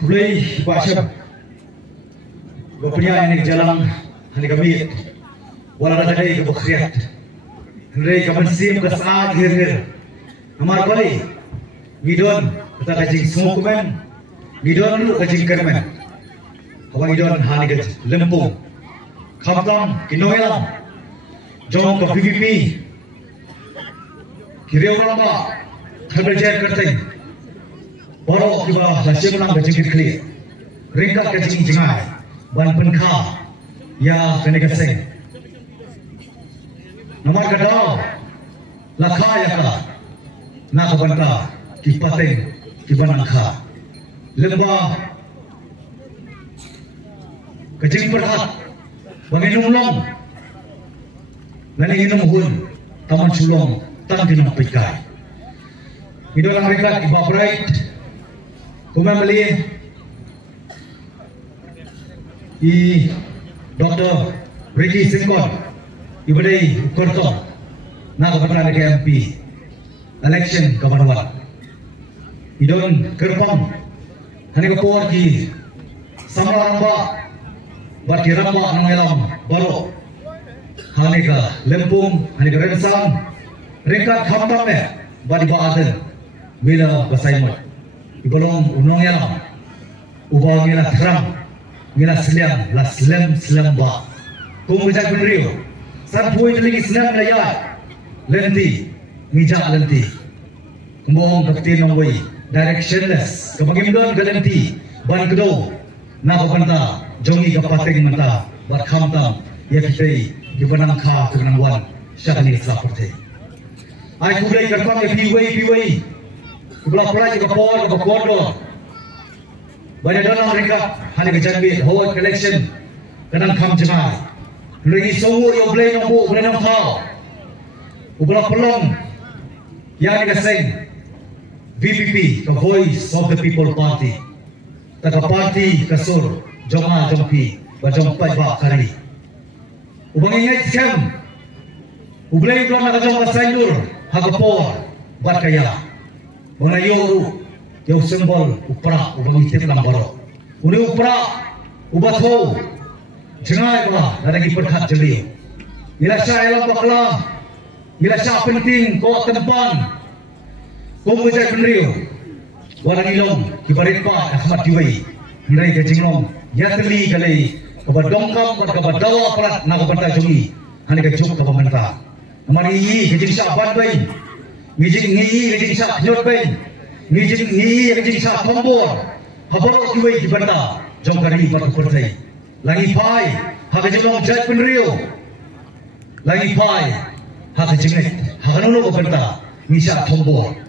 Kulay Bashab Bapanya ini jalan Hani kami Wala nadagay kabukhriyat Henry kamansim kasaad hir Namar bali Midon Kata kajing smokeman Midon lu kajing kerman Hawa midon hani kaj lempung Khamtam kinoelam Jom ka PVP Kiriyaw ramba Thalberjaya kartay Baro kiba lasya menang kajing kiri Ringkat kajing jengai Ban penkha Ya kene kaseng Namar kadao Lakha ya ka Na kabanta Kipateng Kibanangkha Lemba Kajing perhat Banginum long Naninginum hun Taman sulong Tang dinam pikai Idolang ringkat Iba bright Kumamali I Dr. Ricky Singkon Ibadai Ukurto Na kabanta ke MP Election Kamarwan Idon Kerpang Hani kapor ki Samaramba Bati ramba Nangelam Baro Hani ka Lempung Hani ka Rensam Ringkat Khamtam Badi Baadan Bila Basaimot Ibalong Unong Yalam Ubah ngila Tram Ngila Seliam La Seliam Ba Kung bijak penriyo San puwi lagi Seliam Layat Lenti Mijak lenti Kembong Kapti Nongway Directionless Kapagimdon Galenti Ban Kedo Na kapanta Jongi kapateng manta Bat Khamtam Ya kitay Kibanangkha Kibanangwan Syakani Selaperte Ay kulay Kerpang Ya piway Kubla pulai kapor Kapondo Banyak dalam mereka Hani kejambi Howard collection Kenang kham jemai Lagi songo Yang boleh nombor Boleh nombor Kubla pelong Yang dikaseng VPP, the Voice of the People Party. Taka party kasur Joma Jompi Bajompai Ba Kari Ubang ingat scam Ublay Ubang nakajong kasaynur Hagapor Bat kaya Mga yoru Yaw simbol Upra Ubang itip lang baro Uni upra Ubato Jengay ba Nadagi perkat jeli Ila siya ilang bakla Ila siya penting Kau tempan Kung bijak penriyo Warang ilong Kibarit pa Ahmad Diwai Hiray kajinglong Yatli kalay Kabadongkam Bat kabadawa parat Nakabanta jungi Hani kajok kabamanta Namari iyi Kajing siya abad Ngijing ngiyi Kajing siya knyot Ngijing ngiyi Kajing siya tombor Habarok Diwai kibanta Jom kari Bat kukurtay Langi pai Hakajinglong jat penriyo Langi pai Hakajinglet Hakanuno kabanta Ngisya tombor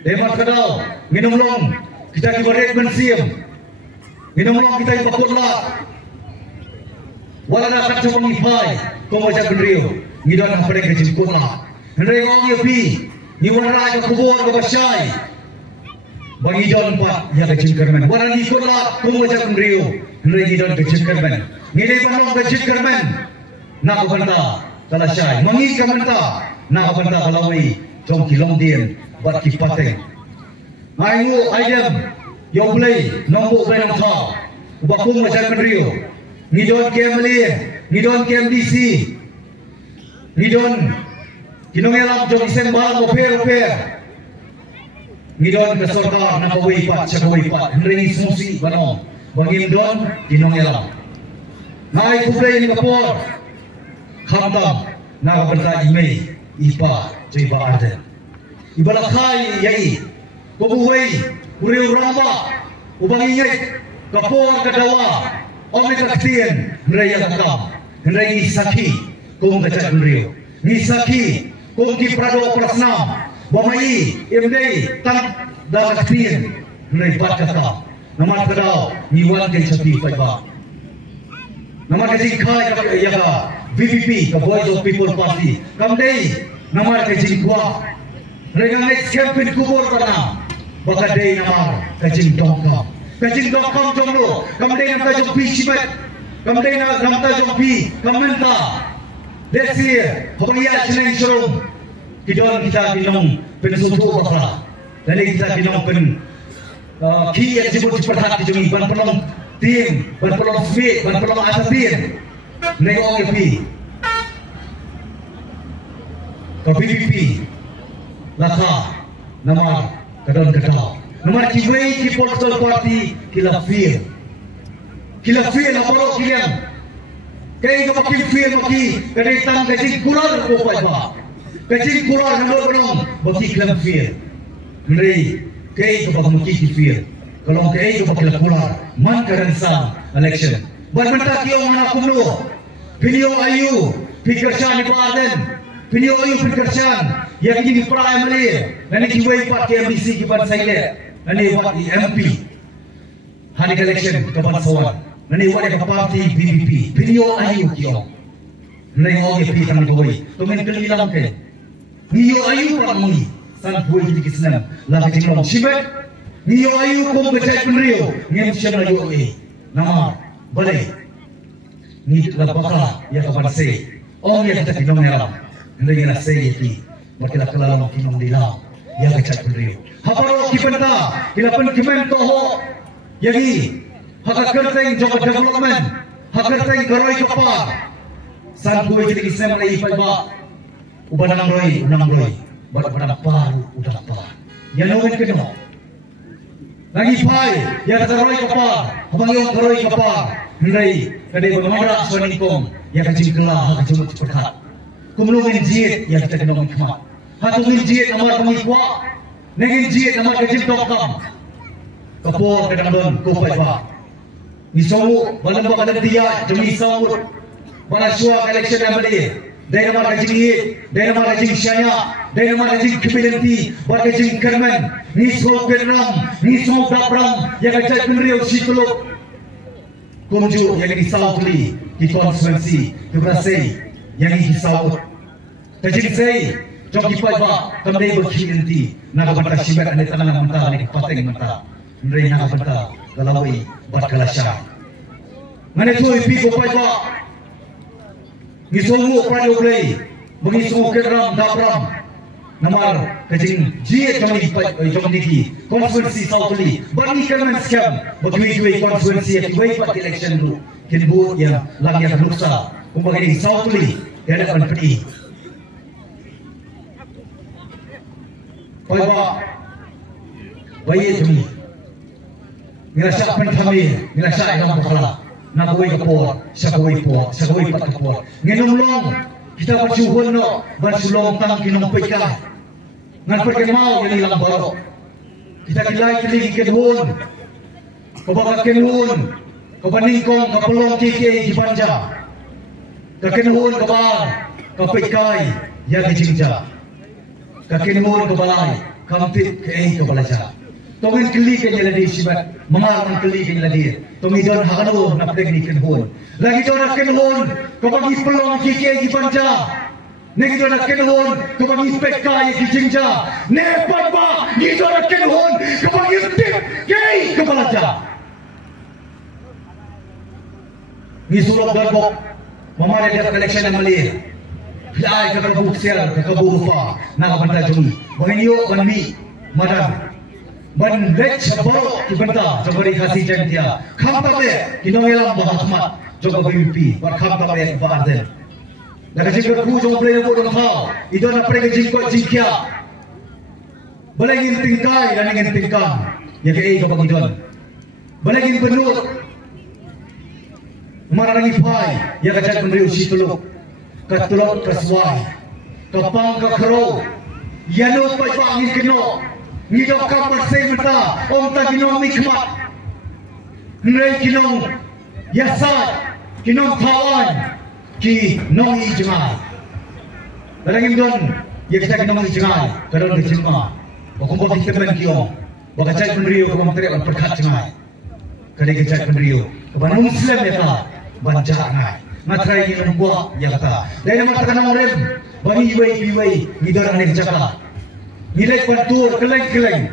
Demat kadau, minum long, kita kibaret mensiam, minum long kita ipakutlah. Walana kat cuma ngipai, kau macam penriu, ngidon apa yang kecil kutlah. Henry ngong yepi, ngiwan raja kubur kebasyai. Bagi jon pat yang kecil kerman, walana ngikutlah, kau macam penriu, Henry ngidon kecil kerman, ngidai panong kecil kerman. Nak benda kalasyai, mangi kamenta, nak benda kalawai, jom kilong diem. Bat kipateng Ayu aydem Yo play Nombok play ng tao Ubakong macam penriyo Ngidon KMLA Ngidon KMDC Ngidon Kinongelam jong iseng balang Oper Ngidon kesorka Nakaway pat Syakaway pat Henry Smusi Banong Bangimdon Kinongelam Naay kuplay ni kapor Khamtam Nakabanta imay Ipa Jaiba Arden Ibalakai yai Kubuhay Uriw ramba Ubang ingay Kapor kadawa Ome kaktian Nraya kakam Nraya ngisaki Kung kacak nriyo Ngisaki Kung kiprado prasnam Bamai Imday Tang Da kaktian Nraya bat kakam Namat kadaw Niwan kay sabi paiba Namat kajing kai Yaka VPP Ka Voice of People Party Kamday Namat kajing kwa Mereka next campaign kubur karena baka day namar kajing dongkam jomlo kamday namta jom pi sibat kamday namta jom pi kamenta this year pagaya sineng surum kidon kita kinong pensutu bakla dali kita kinong pen key yang disebut seperti itu ban pelong tim, ban pelong speed, ban pelong asasin. Nengok OFP, ke PPP, laka, nama kadang kadang. Nama kiwei ki political party kilafir apa lo kilian? Kaya ka pakil fir maki kadai tang kajing kurar ko pa ba? Kajing kurar na lo baki kilafir. Meri kaya ka maki kilafir. Kalau kaya ka pakil kurar man karan sa election. Berbentak kiyo mana kumlo. Video ayu pikersan di badan. Video ayu pikersan yang ini perai Malaysia. Nanti kiwei part KMBC kiban saya. Nanti buat di MP. Hari election kapan sawan. Nanti buat ke parti PPP. Video ayu kiyo. Nanti OFP tangan koi. Tumen kelilang ke. Video ayu pak mui. San buat jadi kesenam. Lagi cingong simet. Video ayu kom becai penrio. Ngem siapa ayu eh. Nama boleh. Ni lapakah ya kapan say. Oh ya kita kinong nyalam. Nanti nak say itu. Berkila kelalang kinong dilam. Ya becai penrio. Haparo kipenta, kilapan kimen toho, yagi, hakakerteng joko development, hakakerteng karoi kapar, san kuwe jadi kisah malai ipa ubanang roi, barang paru udah par, ya nongin keno, lagi pai, ya kata roi kapar, habang yung karoi kapar, nilai, kadai bagaimana suaningkong, ya kacing kelah, kacing perkat, kumulungin jiet, ya kita kenong kemat, hatungin jiet amar pengikwa. Nengin jiet nama kecil tokam, kapor kadang kupai bah. Misawu balam badan dia demi sawut, balas suak election yang beli. Dari nama kecil jiet, dari nama kecil syaya, dari nama kecil kebelanti, bar kecil kerman. Nisau keram, nisau dapram, yang kecil penriau sikuluk. Kumju yang disau beli di konstituensi, diberasai yang disau. Kecil saya. Jom kipai ba kami berkirinti naga banta sibat ane tangan mentah ane pateng mentah mrei naga banta galawai bat kalasya mane tu ipi kipai ba ngisongu prajo play mengisongu kedram dapram namar kajing jiet kami kipai jom niki konstituensi sautli bani kerman scam bagi konstituensi yang kipai pat election dulu kinbu yang lagi yang nuksa kumbagi sautli yang akan pergi. Paiba, bayi kami, ngerasa apa kami, ngerasa yang berkala, nak koi kapor, sakoi pat kapor, ngenomlong kita berjuhun no, bersulong tang kinong peka, ngan perkemau yang hilang baru, kita kilai kedun, kebaga kedun, kebaningkong kapelong kiki di panja, kekenun kebar, kepekai yang dijinja. Kakinmur ke balai, kampit ke balaja. Tongin keli ke jeladi sibat, mengarang keli ke jeladi. Tongi don hakano nak pergi kenhun. Lagi don nak kenhun, kau bagi pelong kiki di panja. Negi don nak kenhun, kau bagi peka di jinja. Nepat ba, ni don nak kenhun, kau bagi tip ke balaja. Ni sulok garbok, memari dia collection yang melir. Lai kakabuk sial kakaburupa nakabanta jumi banginiyo banmi madan ban lech baro kibanta jabari khasi jantia khamta be kinongelam bahmat jogo BMP bar khamta be baarden daga jingka ku jong play ko dong thao idona prege jingko jingkya balagin tingkai dan ingin tingkang ya ke ko bangidon balagin benur umarangi pai ya kacak penriu situluk katulok kaswai kapang kakro yano pai bangin keno ni dok kapal semta om ta kinong mikmat nrei kinong yasat kinong tawan ki nong ijngai dalangin don ya kita kinong ijngai karon ke jima bakumbo kitemen kiyo baka cai penriu ko menteri on perkat jngai kali ke cai penriu ban muslim ya ka banja ngai matrai ni nungwa ya kata dari mata kana morem bani iwai midora ni jaka nilai pantur keleng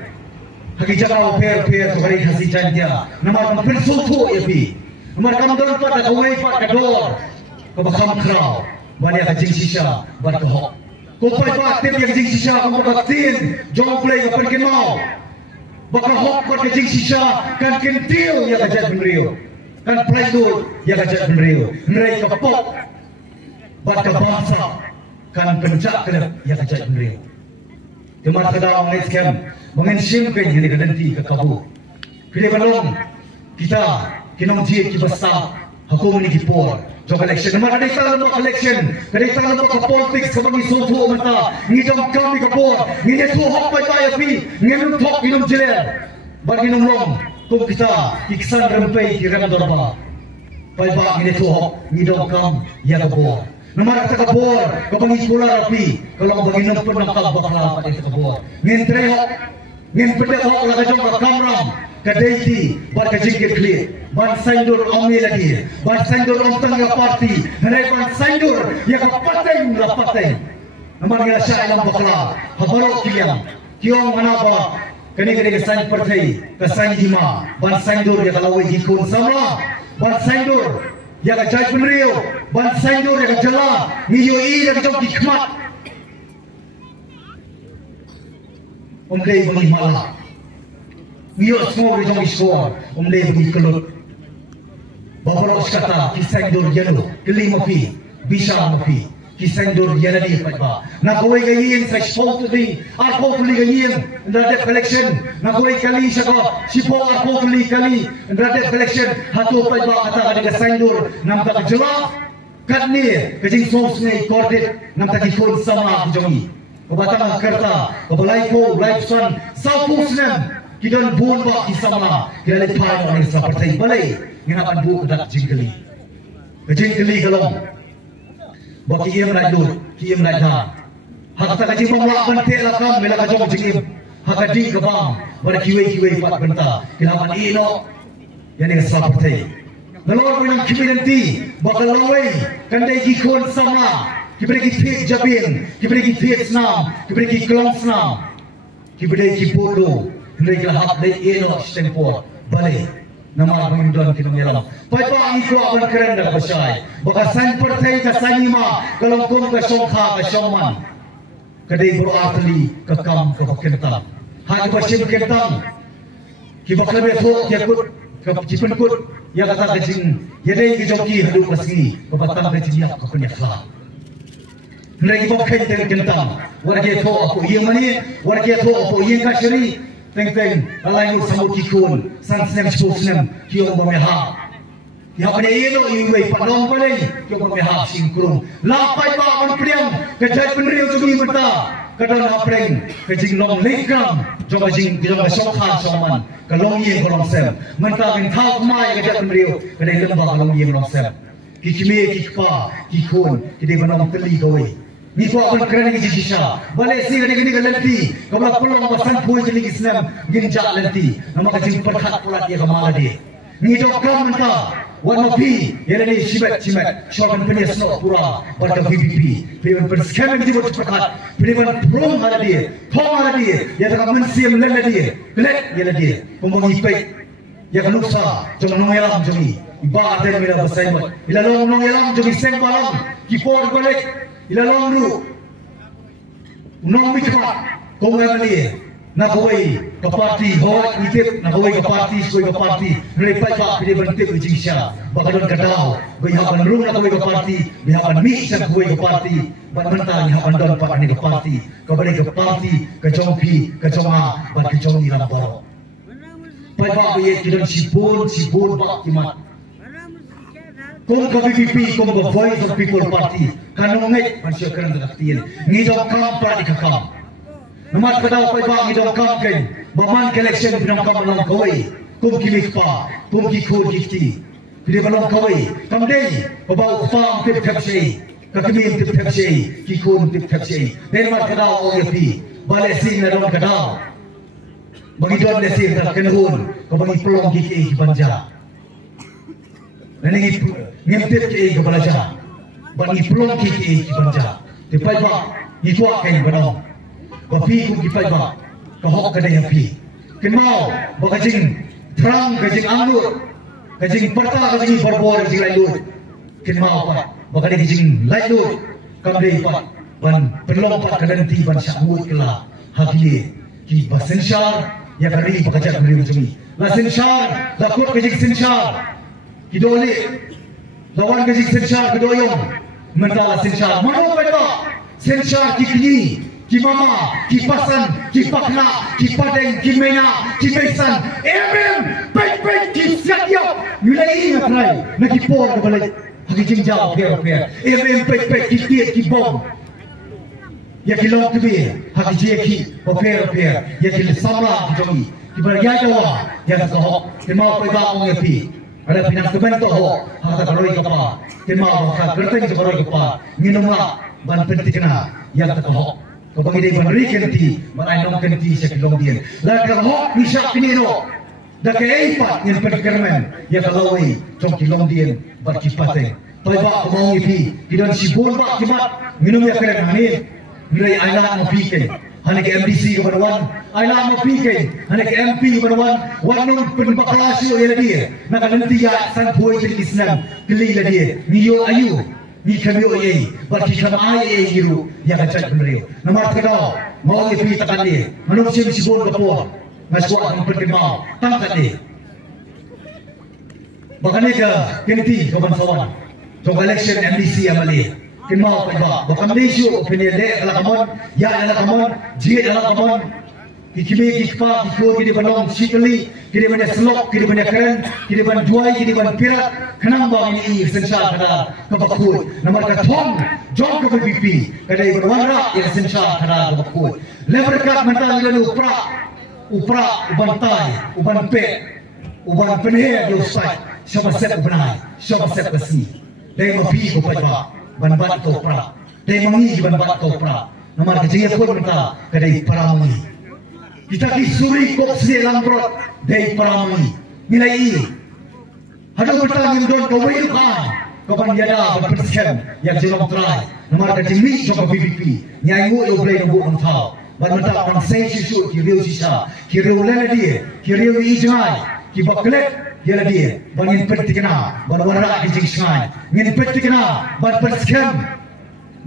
hagi jaka per kembali kasih jantia nama mampir soto ya pi nomor kamu don pada kawai pada dor ko bakam krau bani kajing sisa bar ko pai ba tem yang jing sisa ko baktin jong play ko perken mau baka hok kat kajing sisa kan kentil ya kajat benrio kan pelaidul ya kajat benrio ngerai kapok bat ka bangsa kan pencak kelep ya kajat benrio kemat kedawang ngait kem mengensim ke ini kedanti ke kabu kini balong kita kinong jie ki basta hukum ni kipor jok election mana ada tangan bak election kada tangan bak politics kabagi sofu mata ngidong kami kapor ngine tu hok pai pai api nginu thok inum jeler bagi num long kum kita iksan rempai ki rem dorba pai ba ngine tu hok ngidong kam ya kapor nomor kata kapor kabagi sekolah api kalau bagi num penangkap bakla pada kapor ngin trehok ngin pedek hok la kajong ka kamram kadai bar kajingkit clear ban sandur omi lagi ban sandur omtang ya parti hai ban sandur ya kapateng la pateng namar ya syailam bakla habaro kiyam kiong manaba kani kani kesan perthai kesan jima ban sandur ya kalau jikun sama ban sandur ya kajai penrio ban sandur ya kajala niyo i ya kajong dikmat omdei bagi malah Iyo semua di skor, umleh bagi kelut. Bapak kata kisah dur jelo, kelima pi, bisa mapi, kisah dur jelo di apa? Nak kau gayin sekspol tu di, aku beli gayin, ada collection. Nak kau kali siapa, siapa aku beli kali, ada collection. Hatu apa kata ada kisah dur, nampak jelas. Kat ni, kajing sos ni kordit, nampak ikut sama kujongi. Kebatang kerta, kebalai ko, life son, sapu senam. Kita buat bak kisama, kita lepas orang seperti balai, nginapan buat dak jingkeli, jingkeli kalau, baki ia menajuk, ia menajah, hak tak kajing pemulak bentik lakam, bila kajong jingim, hak kadi kebang, pada kiwe pat benta, nginapan ino, yang ini seperti, kalau orang kiwe nanti, bakal lawai, kandai jikun sama, kita beri fit jabin, kita beri fit senam, kita beri kelong senam, kita beri kipodo. Mereka hak dari eno stempor balik nama pemindon kita mengelam. Pada itu akan keren dah besar. Bakasan pertai kasani ma kalau kum kasongkha kasongman. Kadai berarti kekam kekentang. Hak bersim kentang. Kita kerja tu yakut kejipen kut. Ya kata kecing. Ya dai kejoki hidup meski. Kebatang kecingnya kepenyaklah. Mereka pakai kentang. Warga tu aku yang mana? Warga tu aku yang kasiri. Teng-teng, alai ngut samut kikun, san senem senem, kiong memeha. Ya pada ino iwei panong balai, kiong memeha singkrung. Lapai ba on priang, kejai penriu sugi mata. Kadang apreng, kejing long lekam, jong jing jong sokha soman, kalong ye kolong sem. Menta ngin thau mai kejai penriu, kadai lembah kalong ye kolong sem. Kikime kikpa, kikun, kidai banong teli kawai. Ni ko akan kerana ni jisha balai si gani galanti kamla pelong basan pui jeli islam ginja lanti nama kajing perhat pulat dia kamala dia ni dokam menta wan mapi yelani sibat shokan penyes no pura pada VPP priwan perskam di bot perhat priwan prong ada dia thong ada dia ya tak mensiam lella dia let yela dia pembangi pek ya kanuksa jong nongelam jomi iba ada mira basaimat ila long nongelam jomi sembalang kipor balik ilalong lu unong mitma kung ngamali na kawai ka party hoy itip na kawai ka party soy ka party repay ba pili bantip ujing siya bakadon kadaw bihaban room na kawai ka party bihaban mi sa kawai ka party banmanta bihaban don pa ni ka party kabali ka party ka jompi ka joma ba ka jom ilang baro pai ba ye kidon sibol ba kimat kung ka VPP, kung ka Voice of People Party, kanong ngay, mansya ka ng nakatiyan. Ngidong kam para ikakam. Namat ka daw pa iba, ngidong kam kayo. Baman ka-election, pinangkam along kaway. Kung kimik pa, kung kikul kikti. Pinibalong kaway. Kamday, babaw pa ang tip-tap siya. Kakimim tip-tap siya. Kikul tip-tap siya. Dahil namat ka daw, OFP. Balesing na doon ka daw. Magidon lesing na kanahun. Kabang ipulong kiki ibanja. Nanti ngempit ke kebalaja, bani pelong ke kebalaja. Tipai ba, itu akan berang. Bapi ku tipai ba, kahok kadai api. Kenal, bakajing terang, kajing anggur, kajing perta, kajing berbor, kajing lain. Kenal pa, bakadai kajing lain. Kamdei pa, ban pelong pa kadanti ban syahmud kela. Hakiye, ki basensyar, ya kari pakajak beri macam ni. La Sinshar, la kot kajik Sinshar. Kidoli, lawan kajik Sinshar kedoyong. Mentala Sinshar, mana pada Sinshar kikini, ki mama, ki pasan, ki pakna, ki padeng, ki mena, ki besan. Baik ki siap. Mulai ingat rai, nak ki por ke balik. Hagi jingjau pier. Baik ki tiet ki bom. Ya kilong kebir, hati jeki, oper, ya kil samla kitongi, kibaraya jawa, ya kau, kemau pega orang epi, ada pinang kemen tu ho, hata karoi kapa, kemau hata kerteng karoi kapa, minumlah ban pentikna, ya kau, kau bagi dia ban rikenti, ban ainong kenti sekilong dia, lagi ho misak kinino, dah keipat yang pentikkermen, ya kalawai, cong kilong dia, ban kipate, paiba kemau epi, kidon sibun bak kimat, minum ya keren hanin. Nilai aila mau PK, hanya ke MDC kepada wan, aila mau PK, hanya ke MP kepada wan, wanun penbaklasio ia dia, nak nanti ya san puai jadi Islam, keli lah dia, niyo ayu, ni kami oye, bagi kami aye hiru, yang kacau beliau. Nomor kedua, mau MP tekan dia, manusia sibuk kapur, masuk akan berkemau, tangkat dia. Bahkan dia kenti kawan kawan, untuk election MDC amali. Kemau paiba, bahkan Malaysia opinion le ala kamon, ya ala kamon, jie ala kamon, kikime kikpa kiko kini banong sikali, kini banyak selok, kini banyak keren, kini banyak juai, kini banyak pirat, kenang bang ini sensar kada kebakut, nama katong, jom ke PPP, kada ibu warna yang sensar kada kebakut, leberkat mentang lalu upra, ubantai, uban pet, uban penher yosai, siapa set ubanai, siapa set besi, dari mapi ko paiba. Banbat kopra, dari mangi banbat kopra. Nomor kecil pun mereka dari Parami. Kita kisuri kok selang brot dari Parami. Nilai, ada pertanyaan don kau bayukan, kau banjada berpersken yang jelong terai. Nomor kecil ni coba PPP. Nyai mu yo boleh nunggu mentau. Banbat orang saya susu kiriu sisa, kiriu lele dia, kiriu ijai, kibaklet. Dia dia, bangin pertikna, barwara di jingsan, ngin pertikna, bar persken,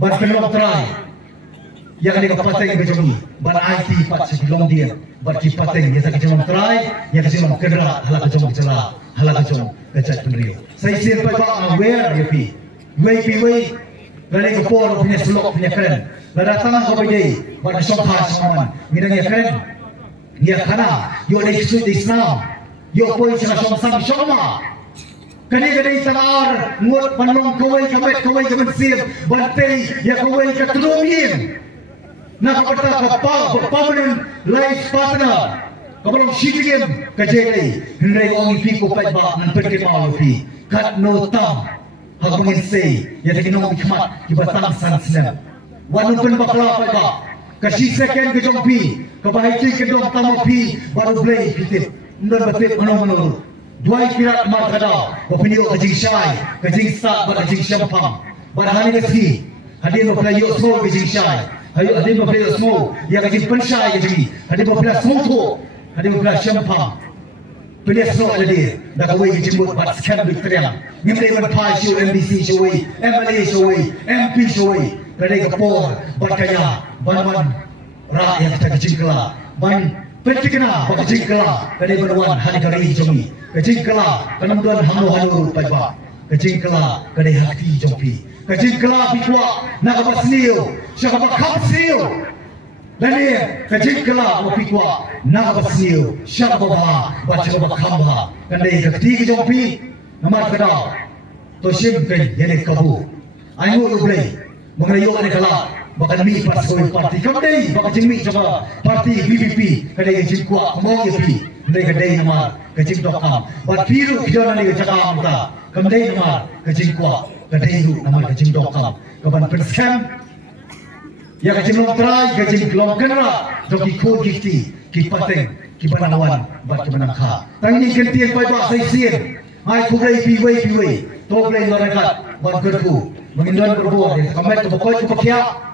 bar pelong terai. Yang ada kapateng kejami, bar IT pat sebelum dia, bar kipateng yang kejami terai, yang kejami kedera, halah kejami celah, halah kejami kecat penriu. Saya siapa bang aware ya pi, wei, lari kapor punya selok punya keren, lari datang ke bagi, bar songkar saman, minangnya keren, dia kana, yo dari sud Islam. Yo pun sama sama. Kani tanar ngut panlong kawai kamet sir bantai ya kawai katulungin. Nak kata kapal permanent life partner. Kabalong shipping kajeli hendai ongi piku paiba nan perkemau pi. Kat no tam hagungin say ya takinong ikmat ibatang sanslam. Wanu pun bakla paiba. Kasi second kejompi kabahiti kedong tamapi baru play kitip. Ndon batik mano dua pirat markada opinio kajing syai kajing sta kajing syampang barahani kasi hadin mo playo small kajing syai ayo hadin mo playo small ya kajing pensyai kajing hadin mo playo small hadin mo playo syampang pilih small lagi dak away kajing mo bat scan victorian ngimle man pai show MBC show MLA show MP show kadai kapor bat kaya ban rakyat kajing kala ban Pertikna bagi jingkala kadai berwan hari kari jomi kejingkala kemudian hamu paiba kejingkala kadai hati jomi kejingkala pikwa nak basnio siapa kapsio dan ni kejingkala pikwa nak basnio siapa baca kamba kadai hati jomi nama kada tosim kai yene kabu ayo ublei mengayo ane kala bahkan mi pas koi parti kamdei bahkan jingmi coba parti BBP kadai jingkwa mau yepi kadai nama kajing dokam bat piru kijana ni cakap mata kamdei nama kajing kwa kadai ru nama kajing dokam kaban perskem ya kajing longtrai kajing longkenra joki kod gifti kipateng kibanawan bat kemenangka tangi kentian pai ba sai sien ai kurai piwei toblei lorakat bat kerku mengindon berbuat kamet kebokoi kepakia